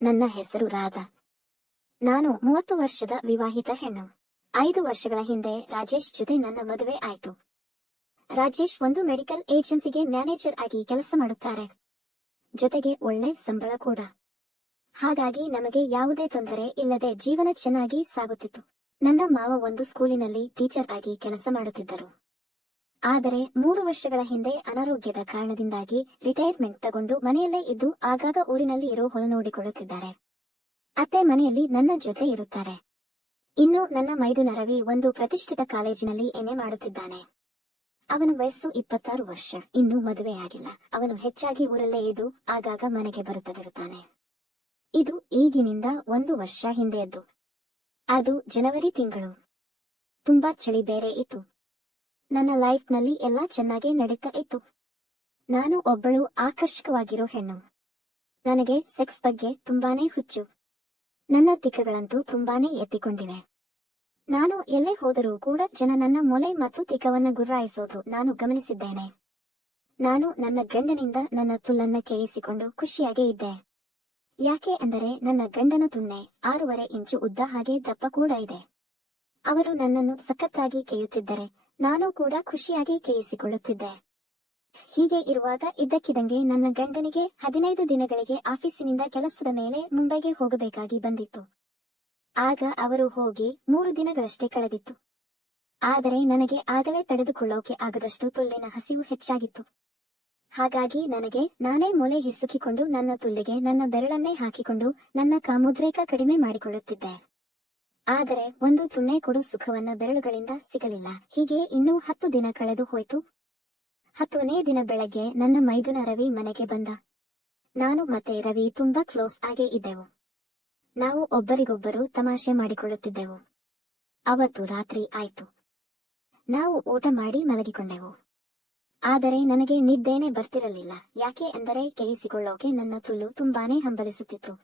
ನನ್ನ ಹೆಸರು ರಾಧಾ. ನಾನು 30 ವರ್ಷದ ವಿವಾಹಿತ ಹೆಣ್ಣು. 5 ವರ್ಷಗಳ ಹಿಂದೆ ರಾಜೇಶ್ ಜೊತೆ ನನ್ನ ಮದುವೆ ಆಯ್ತು. ರಾಜೇಶ್ ಒಂದು ಮೆಡಿಕಲ್ ಏಜೆನ್ಸಿಗೆ ಮ್ಯಾನೇಜರ್ ಆಗಿ ಕೆಲಸ ಮಾಡುತ್ತಾರೆ. ಜೊತೆಗೆ ಒಳ್ಳೆ ಸಂಬಳ ಕೂಡ. ಹಾಗಾಗಿ ನಮಗೆ ಯಾವುದೇ ತೊಂದರೆ ಇಲ್ಲದೆ ಜೀವನ ಚೆನ್ನಾಗಿ ಸಾಗುತ್ತಿತ್ತು. ನನ್ನ ಮಾವ ಒಂದು ಸ್ಕೂಲಿನಲ್ಲಿ ಟೀಚರ್ ಆಗಿ ಕೆಲಸ ಮಾಡುತ್ತಿದ್ದರು. ಆದರೆ 3 ವರ್ಷಗಳ ಹಿಂದೆ ಅನಾರೋಗ್ಯದ ಕಾರಣದಿಂದಾಗಿ ರಿಟೈರ್ಮೆಂಟ್ ತಗೊಂಡು ಮನೆಯಲ್ಲೇ ಇದ್ದು ಆಗಾಗ ಊರಿನಲ್ಲಿ ಇರೋ ಹೊಲ ನೋಡಿಕೊಳ್ಳುತ್ತಿದ್ದಾರೆ. ಅತ್ತೆ ಮನೆಯಲ್ಲಿ ನನ್ನ ಜೊತೆ ಇರುತ್ತಾರೆ. ಇನ್ನು ನನ್ನ ಮೈದುನ ರವಿ ಒಂದು ಪ್ರತಿಷ್ಠಿತ ಕಾಲೇಜಿನಲ್ಲಿ ಎಂಎ ಮಾಡುತ್ತಿದ್ದಾನೆ. ಅವನ ವಯಸ್ಸು 26 ವರ್ಷ. ಇನ್ನೂ ಮದುವೆಯಾಗಿಲ್ಲ. ಅವನು ಹೆಚ್ಚಾಗಿ ಊರಲ್ಲೇ ಇದ್ದು ಆಗಾಗ ಮನೆಗೆ ಬರುತ್ತಲಿರುತ್ತಾನೆ. ಇದು ಈಗಿನಿಂದ 1 ವರ್ಷ ಹಿಂದೆಯದ್ದು. ಅದು ಜನವರಿ ತಿಂಗಳು. ತುಂಬಾ ಚಳಿ ಬೇರೆ ಇತ್ತು. ನನ್ನ ಲೈಫ್ನಲ್ಲಿ ಎಲ್ಲ ಚೆನ್ನಾಗೇ ನಡೀತಾ ಇತ್ತು. ನಾನು ಒಬ್ಬಳು ಆಕರ್ಷಕವಾಗಿರೋ ಹೆಣ್ಣು. ನನಗೆ ಸೆಕ್ಸ್ ಬಗ್ಗೆ ತುಂಬಾನೇ ಹುಚ್ಚು. ನನ್ನ ತಿಕ್ಕಗಳಂತೂ ತುಂಬಾನೇ ಎತ್ತಿಕೊಂಡಿವೆ. ನಾನು ಎಲ್ಲೇ ಹೋದರೂ ಕೂಡ ಜನ ನನ್ನ ಮೊಲೆ ಮತ್ತು ತಿಕ್ಕವನ್ನ ಗುರ್ರಾಯಿಸೋದು ನಾನು ಗಮನಿಸಿದ್ದೇನೆ. ನಾನು ನನ್ನ ಗಂಡನಿಂದ ನನ್ನ ತುಲ್ಲನ್ನ ಕೇಳಿಸಿಕೊಂಡು ಖುಷಿಯಾಗೇ ಇದ್ದೆ. ಯಾಕೆ ಅಂದರೆ ನನ್ನ ಗಂಡನ ತುಣ್ಣೆ 6.5 ಇಂಚು ಉದ್ದ, ಹಾಗೆ ದಪ್ಪ ಕೂಡ ಇದೆ. ಅವರು ನನ್ನನ್ನು ಸಖತ್ತಾಗಿ ಕೇಯುತ್ತಿದ್ದರೆ ನಾನು ಕೂಡ ಖುಷಿಯಾಗಿ ಕೇಳಿಸಿಕೊಳ್ಳುತ್ತಿದ್ದೆ. ಹೀಗೆ ಇರುವಾಗ ಇದ್ದಕ್ಕಿದ್ದಂಗೆ ನನ್ನ ಗಂಡನಿಗೆ 15 ದಿನಗಳಿಗೆ ಆಫೀಸಿನಿಂದ ಕೆಲಸದ ಮೇಲೆ ಮುಂಬೈಗೆ ಹೋಗಬೇಕಾಗಿ ಬಂದಿತ್ತು. ಆಗ ಅವರು ಹೋಗಿ 3 ದಿನಗಳಷ್ಟೇ ಕಳೆದಿತ್ತು. ಆದರೆ ನನಗೆ ಆಗಲೇ ತಡೆದುಕೊಳ್ಳೋಕೆ ಆಗದಷ್ಟು ತುಲ್ಲಿನ ಹಸಿವು ಹೆಚ್ಚಾಗಿತ್ತು. ಹಾಗಾಗಿ ನನಗೆ ನಾನೇ ಮೊಲೆ ಹಿಸುಕಿಕೊಂಡು ನನ್ನ ತುಲ್ಲಿಗೆ ನನ್ನ ಬೆರಳನ್ನೇ ಹಾಕಿಕೊಂಡು ನನ್ನ ಕಾಮೋದ್ರೇಕ ಕಡಿಮೆ ಮಾಡಿಕೊಳ್ಳುತ್ತಿದ್ದೆ. ಆದರೆ ಒಂದು ತುಣ್ಣೆ ಕೊಡು ಸುಖವನ್ನ ಬೆರಳುಗಳಿಂದ ಸಿಗಲಿಲ್ಲ. ಹೀಗೆ ಇನ್ನೂ 10 ದಿನ ಕಳೆದು ಹೋಯ್ತು. 10ನೇ ದಿನ ಬೆಳಗ್ಗೆ ನನ್ನ ಮೈದುನ ರವಿ ಮನೆಗೆ ಬಂದ. ನಾನು ಮತ್ತೆ ರವಿ ತುಂಬಾ ಕ್ಲೋಸ್ ಆಗೇ ಇದ್ದೆವು. ನಾವು ಒಬ್ಬರಿಗೊಬ್ಬರು ತಮಾಷೆ ಮಾಡಿಕೊಳ್ಳುತ್ತಿದ್ದೆವು. ಅವತ್ತು ರಾತ್ರಿ ಆಯ್ತು. ನಾವು ಊಟ ಮಾಡಿ ಮಲಗಿಕೊಂಡೆವು. ಆದರೆ ನನಗೆ ನಿದ್ದೆನೇ ಬರ್ತಿರಲಿಲ್ಲ. ಯಾಕೆ ಅಂದರೆ ಕೇಳಿಸಿಕೊಳ್ಳೋಕೆ ನನ್ನ ತುಲ್ಲು ತುಂಬಾನೇ ಹಂಬಲಿಸುತ್ತಿತ್ತು.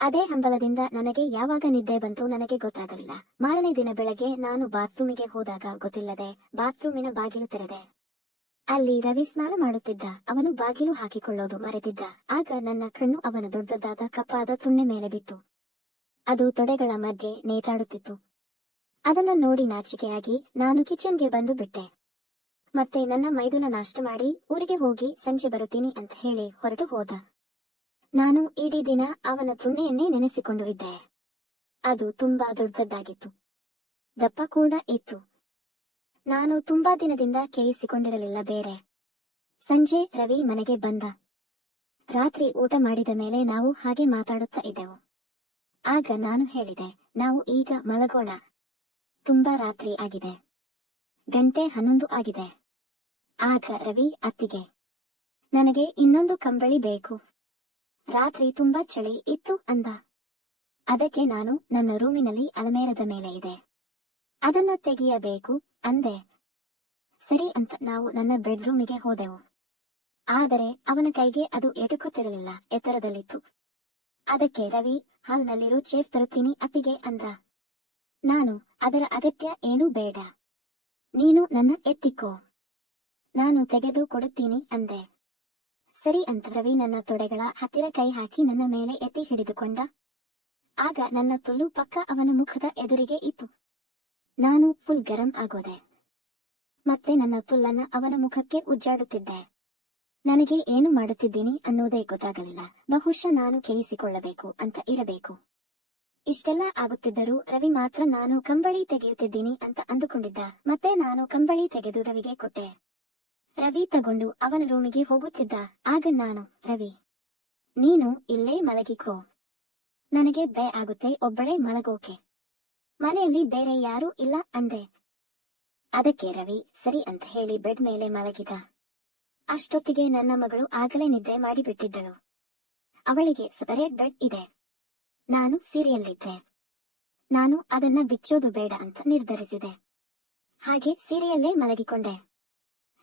ಅದೇ ಹಂಬಲದಿಂದ ನನಗೆ ಯಾವಾಗ ನಿದ್ದೆ ಬಂತು ನನಗೆ ಗೊತ್ತಾಗಲಿಲ್ಲ. ಮಾರನೇ ದಿನ ಬೆಳಗ್ಗೆ ನಾನು ಬಾತ್ರೂಮಿಗೆ ಹೋದಾಗ ಗೊತ್ತಿಲ್ಲದೆ ಬಾತ್ರೂಮಿನ ಬಾಗಿಲು ತೆರೆದೆ. ಅಲ್ಲಿ ರವಿ ಸ್ನಾನ ಮಾಡುತ್ತಿದ್ದ. ಅವನು ಬಾಗಿಲು ಹಾಕಿಕೊಳ್ಳೋದು ಮರೆತಿದ್ದ. ಆಗ ನನ್ನ ಕಣ್ಣು ಅವನ ದೊಡ್ಡದಾದ ಕಪ್ಪಾದ ತುಣ್ಣೆ ಮೇಲೆ ಬಿತ್ತು. ಅದು ತೊಡೆಗಳ ಮಧ್ಯೆ ನೇತಾಡುತ್ತಿತ್ತು. ಅದನ್ನ ನೋಡಿ ನಾಚಿಕೆಯಾಗಿ ನಾನು ಕಿಚನ್ಗೆ ಬಂದು ಬಿಟ್ಟೆ. ಮತ್ತೆ ನನ್ನ ಮೈದುನ ನಾಷ್ಟ ಮಾಡಿ ಊರಿಗೆ ಹೋಗಿ ಸಂಜೆ ಬರುತ್ತೀನಿ ಅಂತ ಹೇಳಿ ಹೊರಟು ಹೋದ. ನಾನು ಇಡೀ ದಿನ ಅವನ ತುಣ್ಣೆಯನ್ನೇ ನೆನೆಸಿಕೊಂಡು ಇದ್ದೆ. ಅದು ತುಂಬಾ ದೊಡ್ಡದಾಗಿತ್ತು, ದಪ್ಪ ಕೂಡ ಇತ್ತು. ನಾನು ತುಂಬಾ ದಿನದಿಂದ ಕೇಳಿಸಿಕೊಂಡಿರಲಿಲ್ಲ ಬೇರೆ. ಸಂಜೆ ರವಿ ಮನೆಗೆ ಬಂದ. ರಾತ್ರಿ ಊಟ ಮಾಡಿದ ಮೇಲೆ ನಾವು ಹಾಗೆ ಮಾತಾಡುತ್ತಾ ಇದ್ದೆವು. ಆಗ ನಾನು ಹೇಳಿದೆ, ನಾವು ಈಗ ಮಲಗೋಣ. ತುಂಬಾ ರಾತ್ರಿ ಆಗಿದೆ. ಗಂಟೆ 11 ಆಗಿದೆ. ಆಗ ರವಿ ಅತ್ತಿಗೆ, ನನಗೆ ಇನ್ನೊಂದು ಕಂಬಳಿ ಬೇಕು. ರಾತ್ರಿ ತುಂಬಾ ಚಳಿ ಇತ್ತು ಅಂದ. ಅದಕ್ಕೆ ನಾನು ನನ್ನ ರೂಮಿನಲ್ಲಿ ಅಲಮೇರದ ಮೇಲೆ ಇದೆ, ಅದನ್ನ ತೆಗೆಯಬೇಕು ಅಂದೆ. ಸರಿ ಅಂತ ನಾವು ನನ್ನ ಬೆಡ್ರೂಮಿಗೆ ಹೋದೆವು. ಆದರೆ ಅವನ ಕೈಗೆ ಅದು ಎಟುಕುತ್ತಿರಲಿಲ್ಲ, ಎತ್ತರದಲ್ಲಿತ್ತು. ಅದಕ್ಕೆ ರವಿ, ಹಾಲ್ನಲ್ಲಿರೋ ಚೇರ್ ತರುತ್ತೀನಿ ಅತ್ತಿಗೆ ಅಂದ. ನಾನು, ಅದರ ಅಗತ್ಯ ಏನೂ ಬೇಡ, ನೀನು ನನ್ನ ಎತ್ತಿಕೋ, ನಾನು ತೆಗೆದು ಕೊಡುತ್ತೀನಿ ಅಂದೆ. ಸರಿ ಅಂತ ರವಿ ನನ್ನ ತೊಡೆಗಳ ಹತ್ತಿರ ಕೈ ಹಾಕಿ ನನ್ನ ಮೇಲೆ ಎತ್ತಿ ಹಿಡಿದುಕೊಂಡ. ಆಗ ನನ್ನ ತುಲ್ಲು ಪಕ್ಕ ಅವನ ಮುಖದ ಎದುರಿಗೆ ಇತ್ತು. ನಾನು ಫುಲ್ ಗರಂ ಆಗೋದೆ. ಮತ್ತೆ ನನ್ನ ತುಲ್ಲನ್ನ ಅವನ ಮುಖಕ್ಕೆ ಉಜ್ಜಾಡುತ್ತಿದ್ದೆ. ನನಗೆ ಏನು ಮಾಡುತ್ತಿದ್ದೀನಿ ಅನ್ನೋದೇ ಗೊತ್ತಾಗಲಿಲ್ಲ. ಬಹುಶಃ ನಾನು ಕೇಳಿಸಿಕೊಳ್ಳಬೇಕು ಅಂತ ಇರಬೇಕು. ಇಷ್ಟೆಲ್ಲ ಆಗುತ್ತಿದ್ದರೂ ರವಿ ಮಾತ್ರ ನಾನು ಕಂಬಳಿ ತೆಗೆಯುತ್ತಿದ್ದೀನಿ ಅಂತ ಅಂದುಕೊಂಡಿದ್ದ. ಮತ್ತೆ ನಾನು ಕಂಬಳಿ ತೆಗೆದು ರವಿಗೆ ಕೊಟ್ಟೆ. ರವಿ ತಗೊಂಡು ಅವನ ರೂಮಿಗೆ ಹೋಗುತ್ತಿದ್ದ. ಆಗ ನಾನು, ರವಿ, ನೀನು ಇಲ್ಲೇ ಮಲಗಿಕೋ, ನನಗೆ ಭಯ ಆಗುತ್ತೆ ಒಬ್ಬಳೇ ಮಲಗೋಕೆ, ಮನೆಯಲ್ಲಿ ಬೇರೆ ಯಾರೂ ಇಲ್ಲ ಅಂದೆ. ಅದಕ್ಕೆ ರವಿ ಸರಿ ಅಂತ ಹೇಳಿ ಬೆಡ್ ಮೇಲೆ ಮಲಗಿದ. ಅಷ್ಟೊತ್ತಿಗೆ ನನ್ನ ಮಗಳು ಆಗಲೇ ನಿದ್ದೆ ಮಾಡಿಬಿಟ್ಟಿದ್ದಳು. ಅವಳಿಗೆ ಸಪರೇಟ್ ಬೆಡ್ ಇದೆ. ನಾನು ಸೀರೆಯಲ್ಲಿದ್ದೆ. ನಾನು ಅದನ್ನ ಬಿಚ್ಚೋದು ಬೇಡ ಅಂತ ನಿರ್ಧರಿಸಿದೆ. ಹಾಗೆ ಸೀರೆಯಲ್ಲೇ ಮಲಗಿಕೊಂಡೆ.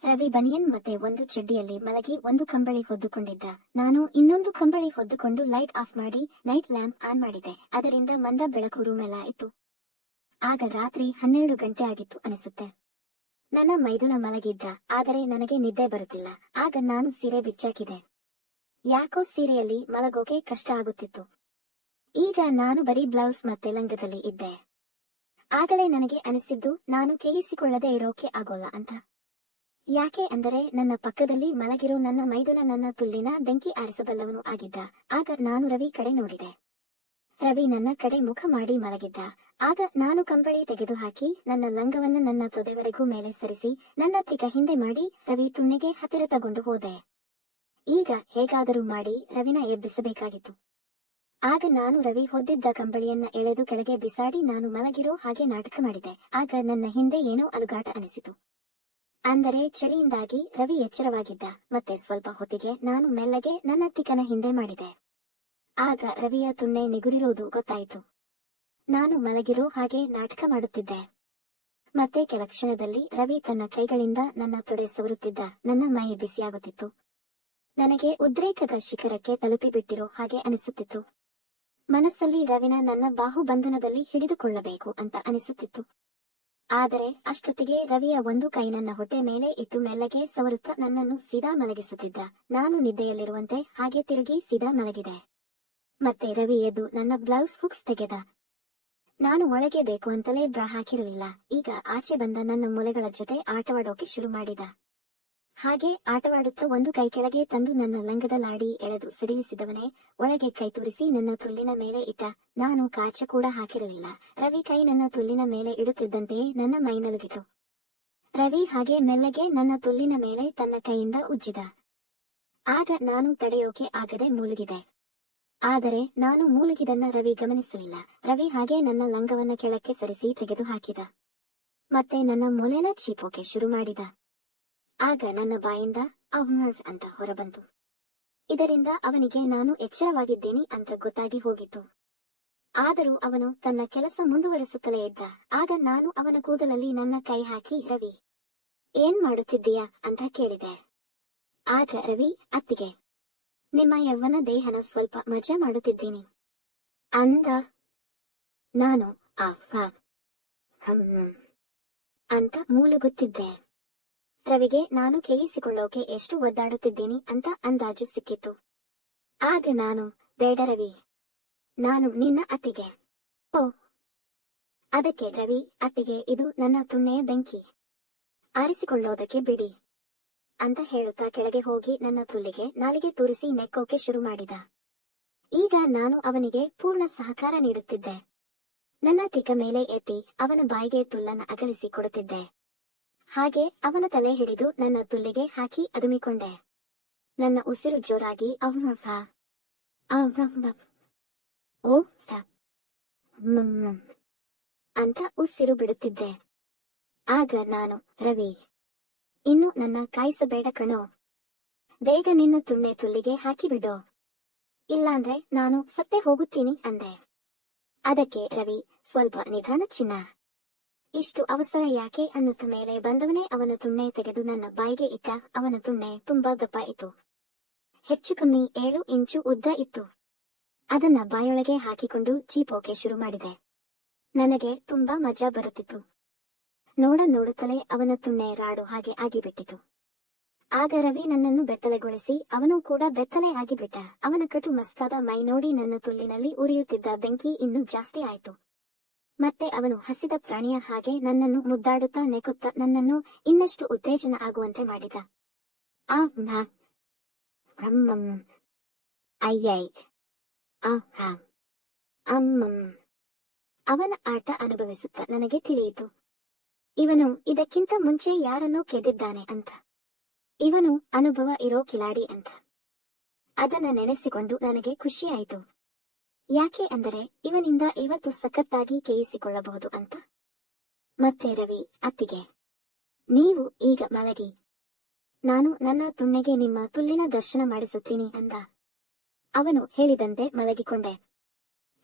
ರವಿ ಬನಿಯನ್ ಮತ್ತೆ ಒಂದು ಚಡ್ಡಿಯಲ್ಲಿ ಮಲಗಿ ಒಂದು ಕಂಬಳಿ ಹೊದ್ದುಕೊಂಡಿದ್ದ. ನಾನು ಇನ್ನೊಂದು ಕಂಬಳಿ ಹೊದ್ದುಕೊಂಡು ಲೈಟ್ ಆಫ್ ಮಾಡಿ ನೈಟ್ ಲ್ಯಾಂಪ್ ಆನ್ ಮಾಡಿದೆ. ಅದರಿಂದ ಮಂದ ಬೆಳಕು ರೂಮೆಲ್ಲ ಇತ್ತು. ಆಗ ರಾತ್ರಿ 12 ಗಂಟೆ ಆಗಿತ್ತು ಅನಿಸುತ್ತೆ. ನನ್ನ ಮೈದುನ ಮಲಗಿದ್ದ. ಆದರೆ ನನಗೆ ನಿದ್ದೆ ಬರುತ್ತಿಲ್ಲ. ಆಗ ನಾನು ಸೀರೆ ಬಿಚ್ಚಾಕಿದೆ. ಯಾಕೋ ಸೀರೆಯಲ್ಲಿ ಮಲಗೋಕೆ ಕಷ್ಟ ಆಗುತ್ತಿತ್ತು. ಈಗ ನಾನು ಬರೀ ಬ್ಲೌಸ್ ಮತ್ತೆ ಲಂಗದಲ್ಲಿ ಇದ್ದೆ. ಆಗಲೇ ನನಗೆ ಅನಿಸಿದ್ದು ನಾನು ಕೇಳಿಸಿಕೊಳ್ಳದೆ ಇರೋಕೆ ಆಗೋಲ್ಲ ಅಂತ. ಯಾಕೆ ಅಂದರೆ ನನ್ನ ಪಕ್ಕದಲ್ಲಿ ಮಲಗಿರೋ ನನ್ನ ಮೈದುನ ನನ್ನ ತುಲ್ಲಿನ ಬೆಂಕಿ ಆರಿಸಬಲ್ಲವನು ಆಗಿದ್ದ. ಆಗ ನಾನು ರವಿ ಕಡೆ ನೋಡಿದೆ. ರವಿ ನನ್ನ ಕಡೆ ಮುಖ ಮಾಡಿ ಮಲಗಿದ್ದ. ಆಗ ನಾನು ಕಂಬಳಿ ತೆಗೆದುಹಾಕಿ ನನ್ನ ಲಂಗವನ್ನು ನನ್ನ ತೊದೆವರೆಗೂ ಮೇಲೆ ಸರಿಸಿ ನನ್ನ ತಿಗ ಹಿಂದೆ ಮಾಡಿ ರವಿ ತುಣ್ಣೆಗೆ ಹತ್ತಿರ ತಗೊಂಡು ಹೋದೆ. ಈಗ ಹೇಗಾದರೂ ಮಾಡಿ ರವಿನ ಎಬ್ಬಿಸಬೇಕಾಗಿತ್ತು. ಆಗ ನಾನು ರವಿ ಹೊದ್ದಿದ್ದ ಕಂಬಳಿಯನ್ನ ಎಳೆದು ಕೆಳಗೆ ಬಿಸಾಡಿ ನಾನು ಮಲಗಿರೋ ಹಾಗೆ ನಾಟಕ ಮಾಡಿದೆ. ಆಗ ನನ್ನ ಹಿಂದೆ ಏನೋ ಅಲುಗಾಟ ಅನಿಸಿತು. ಅಂದರೆ ಚಳಿಯಿಂದಾಗಿ ರವಿ ಎಚ್ಚರವಾಗಿದ್ದ. ಮತ್ತೆ ಸ್ವಲ್ಪ ಹೊತ್ತಿಗೆ ನಾನು ಮೆಲ್ಲಗೆ ನನ್ನ ತಿಕ್ಕನ ಹಿಂದೆ ಮಾಡಿದೆ. ಆಗ ರವಿಯ ತುಣ್ಣೆ ನಿಗುರಿರೋದು ಗೊತ್ತಾಯಿತು. ನಾನು ಮಲಗಿರೋ ಹಾಗೆ ನಾಟಕ ಮಾಡುತ್ತಿದ್ದೆ. ಮತ್ತೆ ಕೆಲ ಕ್ಷಣದಲ್ಲಿ ರವಿ ತನ್ನ ಕೈಗಳಿಂದ ನನ್ನ ತೊಡೆ ಸವರುತ್ತಿದ್ದ. ನನ್ನ ಮೈ ಬಿಸಿಯಾಗುತ್ತಿತ್ತು. ನನಗೆ ಉದ್ರೇಕದ ಶಿಖರಕ್ಕೆ ತಲುಪಿಬಿಟ್ಟಿರೋ ಹಾಗೆ ಅನಿಸುತ್ತಿತ್ತು. ಮನಸ್ಸಲ್ಲಿ ರವಿನ ನನ್ನ ಬಾಹುಬಂಧನದಲ್ಲಿ ಹಿಡಿದುಕೊಳ್ಳಬೇಕು ಅಂತ ಅನಿಸುತ್ತಿತ್ತು. ಆದರೆ ಅಷ್ಟೊತ್ತಿಗೆ ರವಿಯ ಒಂದು ಕೈ ನನ್ನ ಹೊಟ್ಟೆ ಮೇಲೆ ಇಟ್ಟು ಮೆಲ್ಲಗೆ ಸವರುತ್ತಾ ನನ್ನನ್ನು ಸೀದಾ ಮಲಗಿಸುತ್ತಿದ್ದ. ನಾನು ನಿದ್ದೆಯಲ್ಲಿರುವಂತೆ ಹಾಗೆ ತಿರುಗಿ ಸೀದಾ ಮಲಗಿದೆ. ಮತ್ತೆ ರವಿ ಎದ್ದು ನನ್ನ ಬ್ಲೌಸ್ ಹುಕ್ಸ್ ತೆಗೆದ. ನಾನು ಒಳಗೆ ಬೇಕು ಅಂತಲೇ ಬ್ರಾ ಹಾಕಿರಲಿಲ್ಲ. ಈಗ ಆಚೆ ಬಂದ ನನ್ನ ಮೊಲೆಗಳ ಜೊತೆ ಆಟವಾಡೋಕೆ ಶುರು ಮಾಡಿದ. ಹಾಗೆ ಆಟವಾಡುತ್ತಾ ಒಂದು ಕೈ ಕೆಳಗೆ ತಂದು ನನ್ನ ಲಂಗದ ಲಾಡಿ ಎಳೆದು ಸಿಡಿಲಿಸಿದವನೇ ಒಳಗೆ ಕೈ ತೋರಿಸಿ ನನ್ನ ತುಲ್ಲಿನ ಮೇಲೆ ಇಟ್ಟ. ನಾನು ಕಾಚ ಕೂಡ ಹಾಕಿರಲಿಲ್ಲ. ರವಿ ಕೈ ನನ್ನ ತುಲ್ಲಿನ ಮೇಲೆ ಇಡುತ್ತಿದ್ದಂತೆಯೇ ನನ್ನ ಮೈ ನಲುಗಿತು. ರವಿ ಹಾಗೆ ಮೆಲ್ಲಗೆ ನನ್ನ ತುಲ್ಲಿನ ಮೇಲೆ ತನ್ನ ಕೈಯಿಂದ ಉಜ್ಜಿದ. ಆಗ ನಾನು ತಡೆಯೋಕೆ ಆಗದೆ ಮೂಲುಗಿದೆ. ಆದರೆ ನಾನು ಮೂಲುಗಿದನ್ನ ರವಿ ಗಮನಿಸಲಿಲ್ಲ. ರವಿ ಹಾಗೆ ನನ್ನ ಲಂಗವನ್ನ ಕೆಳಕ್ಕೆ ಸರಿಸಿ ತೆಗೆದು ಹಾಕಿದ. ಮತ್ತೆ ನನ್ನ ಮೊಲೆನ ಚೀಪೋಕೆ ಶುರು ಮಾಡಿದ. ಆಗ ನನ್ನ ಬಾಯಿಂದ ಅವ್ವ್ ಅಂತ ಹೊರಬಂತು. ಇದರಿಂದ ಅವನಿಗೆ ನಾನು ಎಚ್ಚರವಾಗಿದ್ದೇನೆ ಅಂತ ಗೊತ್ತಾಗಿ ಹೋಗಿತ್ತು. ಆದರೂ ಅವನು ತನ್ನ ಕೆಲಸ ಮುಂದುವರಿಸುತ್ತಲೇ ಇದ್ದ. ಆಗ ನಾನು ಅವನ ಕೂದಲಲ್ಲಿ ನನ್ನ ಕೈ ಹಾಕಿ ರವಿ ಏನ್ ಮಾಡುತ್ತಿದ್ದೀಯಾ ಅಂತ ಕೇಳಿದೆ. ಆಗ ರವಿ ಅತ್ತಿಗೆ ನಿಮ್ಮ ಯವ್ವನ ದೇಹನ ಸ್ವಲ್ಪ ಮಜಾ ಮಾಡುತ್ತಿದ್ದೀನಿ ಅಂದ. ನಾನು ಅಂತ ಮೂಲುಗುತ್ತಿದ್ದೆ. ರವಿಗೆ ನಾನು ಕೇಳಿಸಿಕೊಳ್ಳೋಕೆ ಎಷ್ಟು ಒದ್ದಾಡುತ್ತಿದ್ದೀನಿ ಅಂತ ಅಂದಾಜು ಸಿಕ್ಕಿತ್ತು. ಆಗ ನಾನು ಬೇಡ ರವಿ, ನಾನು ನಿನ್ನ ಅತ್ತಿಗೆ. ಓ, ಅದಕ್ಕೆ ರವಿ ಅತ್ತಿಗೆ ಇದು ನನ್ನ ತುಣ್ಣೆಯ ಬೆಂಕಿ, ಆರಿಸಿಕೊಳ್ಳೋದಕ್ಕೆ ಬಿಡಿ ಅಂತ ಹೇಳುತ್ತಾ ಕೆಳಗೆ ಹೋಗಿ ನನ್ನ ತುಲ್ಲಿಗೆ ನಾಲಿಗೆ ತೂರಿಸಿ ನೆಕ್ಕೋಕೆ ಶುರು ಮಾಡಿದ. ಈಗ ನಾನು ಅವನಿಗೆ ಪೂರ್ಣ ಸಹಕಾರ ನೀಡುತ್ತಿದ್ದೆ. ನನ್ನ ತಿಕ್ಕ ಮೇಲೆ ಎತ್ತಿ ಅವನ ಬಾಯಿಗೆ ತುಲ್ಲನ್ನ ಅಗಲಿಸಿ ಕೊಡುತ್ತಿದ್ದೆ. ಹಾಗೆ ಅವನ ತಲೆ ಹಿಡಿದು ನನ್ನ ತುಲ್ಲಿಗೆ ಹಾಕಿ ಅದುಮಿಕೊಂಡೆ. ನನ್ನ ಉಸಿರು ಜೋರಾಗಿ ಅಂತ ಉಸಿರು ಬಿಡುತ್ತಿದ್ದೆ. ಆಗ ನಾನು ರವಿ, ಇನ್ನು ನನ್ನ ಕಾಯಿಸಬೇಡ ಕಣೋ, ಬೇಗ ನಿನ್ನ ತುಣ್ಣೆ ತುಲ್ಲಿಗೆ ಹಾಕಿಬಿಡೋ, ಇಲ್ಲಾಂದ್ರೆ ನಾನು ಸತ್ತೇ ಹೋಗುತ್ತೀನಿ ಅಂದೆ. ಅದಕ್ಕೆ ರವಿ ಸ್ವಲ್ಪ ನಿಧಾನ ಚಿನ್ನ, ಇಷ್ಟು ಅವಸರ ಯಾಕೆ ಅನ್ನುತ್ತ ಮೇಲೆ ಬಂದವನೇ ಅವನ ತುಣ್ಣೆ ತೆಗೆದು ನನ್ನ ಬಾಯಿಗೆ ಇಟ್ಟ. ಅವನ ತುಣ್ಣೆ ತುಂಬಾ ದಪ್ಪ ಇತ್ತು. ಹೆಚ್ಚು ಕಮ್ಮಿ 7 ಇಂಚು ಉದ್ದ ಇತ್ತು. ಅದನ್ನ ಬಾಯೊಳಗೆ ಹಾಕಿಕೊಂಡು ಚೀಪೋಕೆ ಶುರು ಮಾಡಿದೆ. ನನಗೆ ತುಂಬಾ ಮಜಾ ಬರುತ್ತಿತ್ತು. ನೋಡುತ್ತಲೇ ಅವನ ತುಣ್ಣೆ ರಾಡು ಹಾಗೆ ಆಗಿಬಿಟ್ಟಿತು. ಆಗ ರವಿ ನನ್ನನ್ನು ಬೆತ್ತಲೆಗೊಳಿಸಿ ಅವನು ಕೂಡ ಬೆತ್ತಲೆ ಆಗಿಬಿಟ್ಟ. ಅವನ ಕಟು ಮಸ್ತಾದ ಮೈ ನೋಡಿ ನನ್ನ ತುಲ್ಲಿನಲ್ಲಿ ಉರಿಯುತ್ತಿದ್ದ ಬೆಂಕಿ ಇನ್ನೂ ಜಾಸ್ತಿ ಆಯಿತು. ಮತ್ತೆ ಅವನು ಹಸಿದ ಪ್ರಾಣಿಯ ಹಾಗೆ ನನ್ನನ್ನು ಮುದ್ದಾಡುತ್ತಾ ನೆಕುತ್ತಾ ನನ್ನನ್ನು ಇನ್ನಷ್ಟು ಉತ್ತೇಜನ ಆಗುವಂತೆ ಮಾಡಿದ. ಅಯ್ಯೈ ಅವನ ಆಟ ಅನುಭವಿಸುತ್ತಾ ನನಗೆ ತಿಳಿಯಿತು, ಇವನು ಇದಕ್ಕಿಂತ ಮುಂಚೆ ಯಾರನ್ನೋ ಕೆದ್ದಿದ್ದಾನೆ ಅಂತ. ಇವನು ಅನುಭವ ಇರೋ ಕಿಲಾಡಿ ಅಂತ. ಅದನ್ನ ನೆನೆಸಿಕೊಂಡು ನನಗೆ ಖುಷಿಯಾಯಿತು. ಯಾಕೆ ಅಂದರೆ ಇವನಿಂದ ಇವತ್ತು ಸಖತ್ತಾಗಿ ಕೇಳಿಸಿಕೊಳ್ಳಬಹುದು ಅಂತ. ಮತ್ತೆ ರವಿ ಅತ್ತಿಗೆ, ನೀವು ಈಗ ಮಲಗಿ, ನಾನು ನನ್ನ ತುಣ್ಣೆಗೆ ನಿಮ್ಮ ತುಲ್ಲಿನ ದರ್ಶನ ಮಾಡಿಸುತ್ತೀನಿ ಅಂದ. ಅವನು ಹೇಳಿದಂತೆ ಮಲಗಿಕೊಂಡೆ.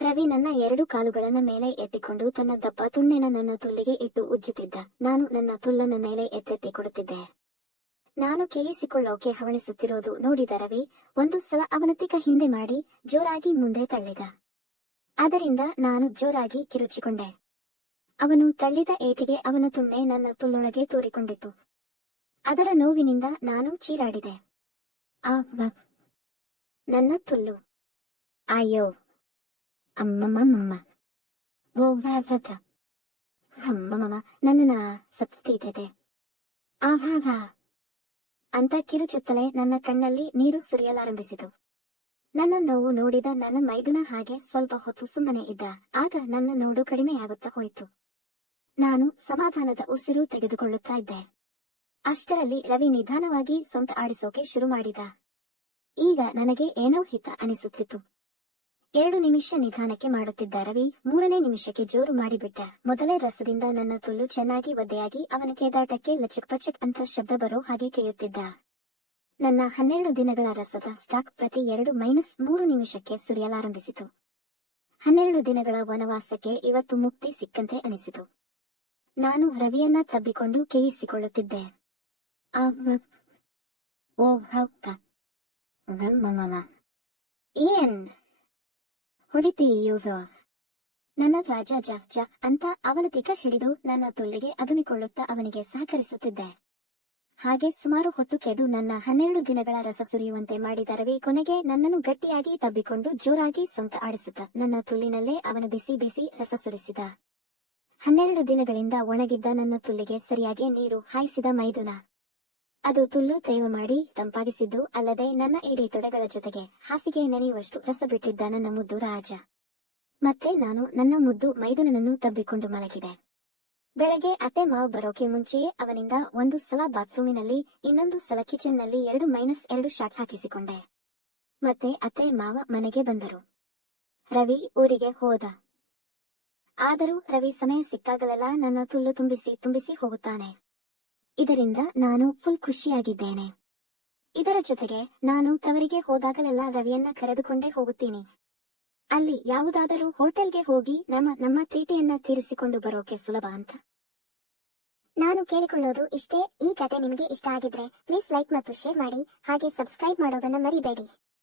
ರವಿ ನನ್ನ 2 ಕಾಲುಗಳನ್ನ ಮೇಲೆ ಎತ್ತಿಕೊಂಡು ತನ್ನ ದಪ್ಪ ತುಣ್ಣೆನ ನನ್ನ ತುಲ್ಲಿಗೆ ಇಟ್ಟು ಉಜ್ಜುತ್ತಿದ್ದ. ನಾನು ನನ್ನ ತುಲ್ಲನ ಮೇಲೆ ಎತ್ತೆತ್ತಿ ಕೊಡುತ್ತಿದ್ದೆ. ನಾನು ಕೇಳಿಸಿಕೊಳ್ಳೋಕೆ ಹವಣಿಸುತ್ತಿರೋದು ನೋಡಿದ ರವಿ ಒಂದು ಸಲ ಅವನ ತಿಕ್ಕ ಹಿಂದೆ ಮಾಡಿ ಜೋರಾಗಿ ಮುಂದೆ ತಳ್ಳಿದ. ಅದರಿಂದ ನಾನು ಜೋರಾಗಿ ಕಿರುಚಿಕೊಂಡೆ. ಅವನು ತಳ್ಳಿದ ಏಟಿಗೆ ಅವನ ತುಣ್ಣೆ ನನ್ನ ತುಲ್ಲೊಳಗೆ ತೂರಿಕೊಂಡಿತು. ಅದರ ನೋವಿನಿಂದ ನಾನು ಚೀರಾಡಿದೆ. ನನ್ನ ತುಲ್ಲು, ಅಯ್ಯೋ ಅಮ್ಮಮ್ಮಮ್ಮ ಓ ವ್ಯಾಘ ಅಮ್ಮಮ್ಮ ನನ್ನನ್ನ ಸತ್ತಿದೆ ಆಭಾಗ ಅಂತ ಕಿರುಚುತ್ತಲೇ ನನ್ನ ಕಣ್ಣಲ್ಲಿ ನೀರು ಸುರಿಯಲಾರಂಭಿಸಿತು. ನನ್ನ ನೋವು ನೋಡಿದ ನನ್ನ ಮೈದುನ ಹಾಗೆ ಸ್ವಲ್ಪ ಹೊತ್ತು ಸುಮ್ಮನೆ ಇದ್ದ. ಆಗ ನನ್ನ ನೋಡು ಕಡಿಮೆಯಾಗುತ್ತಾ ಹೋಯಿತು. ನಾನು ಸಮಾಧಾನದ ಉಸಿರು ತೆಗೆದುಕೊಳ್ಳುತ್ತಾ ಇದ್ದೆ. ಅಷ್ಟರಲ್ಲಿ ರವಿ ನಿಧಾನವಾಗಿ ಸೊಂಟ ಆಡಿಸೋಕೆ ಶುರು ಮಾಡಿದ. ಈಗ ನನಗೆ ಏನೋ ಹಿತ ಅನಿಸುತ್ತಿತ್ತು. 2 ನಿಮಿಷ ನಿಧಾನಕ್ಕೆ ಮಾಡುತ್ತಿದ್ದ ರವಿ 3ನೇ ನಿಮಿಷಕ್ಕೆ ಜೋರು ಮಾಡಿಬಿಟ್ಟ. ಮೊದಲೇ ರಸದಿಂದ ನನ್ನ ತುಲ್ಲು ಚೆನ್ನಾಗಿ ಒದ್ದೆಯಾಗಿ ಅವನ ಕೇದಾಟಕ್ಕೆ ಲಚಕ್ ಪಚಕ್ ಅಂತ ಶಬ್ದ ಬರೋ ಹಾಗೆ ಕೇಯುತ್ತಿದ್ದ. ನನ್ನ 12 ದಿನಗಳ ರಸದ ಸ್ಟಾಕ್ ಪ್ರತಿ 2-3 ನಿಮಿಷಕ್ಕೆ ಸುರಿಯಲಾರಂಭಿಸಿತು. 12 ದಿನಗಳ ವನವಾಸಕ್ಕೆ ಇವತ್ತು ಮುಕ್ತಿ ಸಿಕ್ಕಂತೆ ಅನಿಸಿತು. ನಾನು ರವಿಯನ್ನ ತಬ್ಬಿಕೊಂಡು ಕೇಳಿಸಿಕೊಳ್ಳುತ್ತಿದ್ದೆ. ಓ ಹೌಕ ಏನ್ ಹೊಡಿತೀಯುವ ನನ್ನ ರಾಜ ಜ ಅಂತ ಅವನ ತಿಕ್ಕ ಹಿಡಿದು ನನ್ನ ತುಲ್ಲಿಗೆ ಅದುಮಿಕೊಳ್ಳುತ್ತಾ ಅವನಿಗೆ ಸಹಕರಿಸುತ್ತಿದ್ದೆ. ಹಾಗೆ ಸುಮಾರು ಹೊತ್ತು ಕೆದು ನನ್ನ 12 ದಿನಗಳ ರಸ ಸುರಿಯುವಂತೆ ಮಾಡಿದ ರವಿ ಕೊನೆಗೆ ನನ್ನನ್ನು ಗಟ್ಟಿಯಾಗಿ ತಬ್ಬಿಕೊಂಡು ಜೋರಾಗಿ ಸೊಂಟ ಆಡಿಸುತ್ತ ನನ್ನ ತುಲ್ಲಿನಲ್ಲೇ ಅವನ ಬಿಸಿ ಬಿಸಿ ರಸ ಸುರಿಸಿದ. 12 ದಿನಗಳಿಂದ ಒಣಗಿದ್ದ ನನ್ನ ತುಲ್ಲಿಗೆ ಸರಿಯಾಗಿ ನೀರು ಹಾಯಿಸಿದ ಮೈದುನ. ಅದು ತುಲ್ಲು ತೇವ ಮಾಡಿ ತಂಪಾಗಿಸಿದ್ದು ಅಲ್ಲದೆ ನನ್ನ ಇಡೀ ತೊಡೆಗಳ ಜೊತೆಗೆ ಹಾಸಿಗೆ ನೆನೆಯುವಷ್ಟು ರಸ ಬಿಟ್ಟಿದ್ದ ನನ್ನ ಮುದ್ದು ರಾಜ. ಮತ್ತೆ ನಾನು ನನ್ನ ಮುದ್ದು ಮೈದುನನನ್ನು ತಬ್ಬಿಕೊಂಡು ಮಲಗಿದೆ. ಬೆಳಗ್ಗೆ ಅತ್ತೆ ಮಾವ ಬರೋಕೆ ಮುಂಚೆಯೇ ಅವನಿಂದ 1 ಸಲ ಬಾತ್ರೂಮಿನಲ್ಲಿ, ಇನ್ನೊಂದು ಸಲ ಕಿಚನ್ನಲ್ಲಿ 2-2 ಶಾಟ್ ಹಾಕಿಸಿಕೊಂಡೆ. ಮತ್ತೆ ಅತ್ತೆ ಮಾವ ಮನೆಗೆ ಬಂದರು. ರವಿ ಊರಿಗೆ ಹೋದ. ಆದರೂ ರವಿ ಸಮಯ ಸಿಕ್ಕಾಗಲೆಲ್ಲ ನನ್ನ ತುಲ್ಲು ತುಂಬಿಸಿ ಹೋಗುತ್ತಾನೆ. ಇದರಿಂದ ನಾನು ಫುಲ್ ಖುಷಿಯಾಗಿದ್ದೇನೆ. ಇದರ ಜೊತೆಗೆ ನಾನು ತವರಿಗೆ ಹೋದಾಗಲೆಲ್ಲ ರವಿಯನ್ನ ಕರೆದುಕೊಂಡೇ ಹೋಗುತ್ತೀನಿ. ಅಲ್ಲಿ ಯಾವುದಾದರೂ ಹೋಟೆಲ್ಗೆ ಹೋಗಿ ನಮ್ಮ ತೀಟೆಯನ್ನ ತೀರಿಸಿಕೊಂಡು ಬರೋಕೆ ಸುಲಭ ಅಂತ. ನಾನು ಕೇಳಿಕೊಳ್ಳೋದು ಇಷ್ಟೇ. ಈ ಕತೆ ನಿಮಗೆ ಇಷ್ಟ ಆಗಿದ್ರೆ ಪ್ಲೀಸ್ ಲೈಕ್ ಮತ್ತು ಶೇರ್ ಮಾಡಿ, ಹಾಗೆ ಸಬ್ಸ್ಕ್ರೈಬ್ ಮಾಡೋದನ್ನ ಮರಿಬೇಡಿ.